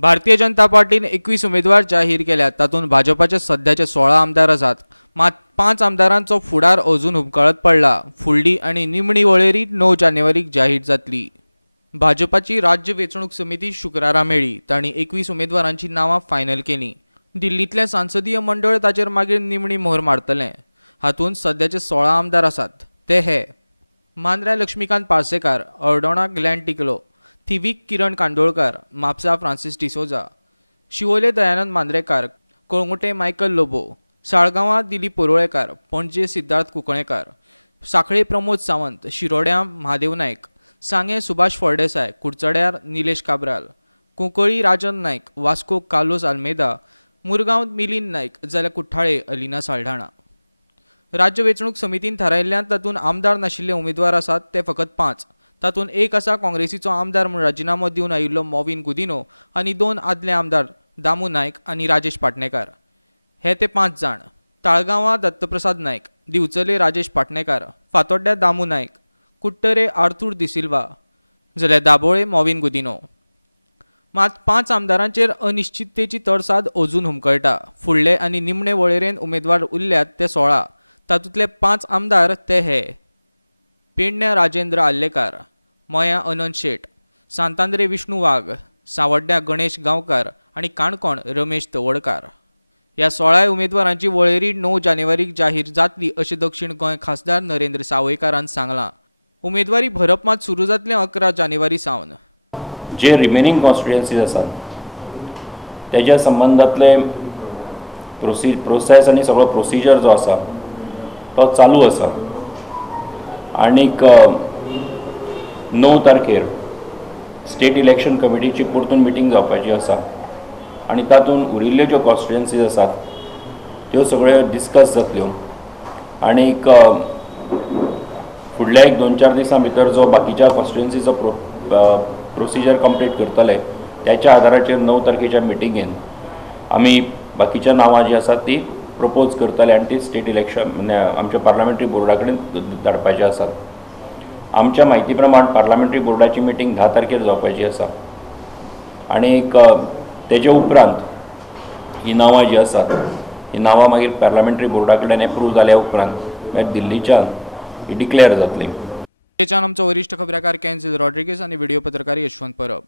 भारतीय जनता पार्टीन 21 उमेदवार जाहीर केल्यात। तातूंत भाजपाचे सध्याचे 16 आमदार आसात। मात 5 आमदारांचो फुडार अजून हुबकळत पडला। फुडली आनी निमणी वळेरी 9 जानेवारीक जाहीर जातली। भाजपाची राज्य वेंचणूक समिती शुक्रारा मेळ्ळी। तांणी 21 उमेदवारांची नांवां फायनल केलीं। दिल्लींतलें सांसदीय मंडळ ताचेर मागीर निमणी मोहर मारतलें। हातूंत सध्याचे 16 आमदार आसात ते हे: मांद्र्या लक्ष्मीकांत पार्सेकार, अर्डोणा ग्लेन टिकलो, थिवीक किरण कांदोळकार, म्हापसा फ्रांसिस डिसोजा, शिवोले दयानंद मांद्रेकार, कळंगुटे मायकल लोबो, साळगांवां दिलीप परोळेकार, पणजे सिद्धार्थ कुंकळेकार, सांखळे प्रमोद सावंत, शिरोड्यां महादेव नायक, सांगे सुभाष फळदेसाय, कुडचड्यार निलेश काब्राल, कुंकळी राजन नायक, वास्को कार्लोस आल्मेदा, मुरगांव मिलिंद नायक जाल्यार कुठ्ठाळे अलिना साल्ढाणा। राज्य वेंचणूक समितीन थारायिल्ल्यान तातूंत आमदार नाशिल्ले उमेदवार आसात ते फकत 5। तातूंत एक आसा काँग्रेसीचो आमदार म्हूण राजिनामो दिवन आयिल्लो मॉविन गुदिनो आनी 2 आदले आमदार दामू नायक आनी राजेश पाटणेकार। हे ते 5 जाण: ताळगांवां दत्तप्रसाद नायक, दिवचले राजेश पाटणेकार, फातोड्ड्या दामू नायक, कुट्टरे आर्थूर डिसिल्वा, जाल्यार दाबोळे मॉविन गुदिनो। मात 5 आमदारांचेर अनिश्चिततेची तडसाद अजून हुमकळटा। फुडले आनी निमणे वळेरेंत उमेदवार उरल्यात ते 16। तातूंतले 5 आमदार ते हे: पेडण्या राजेंद्र आल्लेकार, मयां अनंत शेट, सांतांद्रे विष्णू वाघ, सावड्ड्या गणेश गांवकार आनी काणकोण रमेश तवडकार। ह्या 16 उमेदवारांची वळेरी 9 जानेवारीक जाहीर जातली अशें दक्षिण गोंय खासदार नरेंद्र सावयकारान सांगलां। उमेदवारी भरप मात सुरू जातलें 11 जानेवारी सावन। जे रिमेनिंग कॉन्स्टिट्युएन्सीज आसात तेज्या संबंधांतले प्रोसेस आनी सगळो प्रोसिजर जो आसा तो चालू आसा। आनीक 9 तारखेर स्टेट इलेक्शन कमिटीची परतून मिटींग जावपाची आसा आनी तातूंत उरिल्ल्यो ज्यो कॉन्स्टिट्युएन्सीज आसात त्यो सगळ्यो डिस्कस जातल्यो। आनीक फुडल्या 1-2-4 दिसां भितर जो बाकीच्या कॉन्स्टिट्युएन्सीचो प्रोसिजर कंप्लीट करतले त्याच्या आदाराचेर 9 तारखेच्या मिटिंगेन आमी बाकीच्या नांवां जी आसात ती प्रपोज करतले आनी ती स्टेट इलेक्शन आमच्या पार्लमेंटरी बोर्डा कडेन धाडपाची आसात। आमच्या म्हायती प्रमाण पार्लमेंटरी बोर्डाची मिटींग 10 तारखेर जावपाची आसा। आनीक तेजे उपरांत ही नांवां जी आसात ही नांवां मागीर पार्लमेंटरी बोर्डा कडेन एप्रूव जाल्या उपरांत मागीर दिल्लीच्यान ही डिक्लेअर जातली। आमचो वरिश्ठ खबराकार केन्झिल रॉड्रिगीस आनी व्हिडिओ पत्रकार यशवंत परब।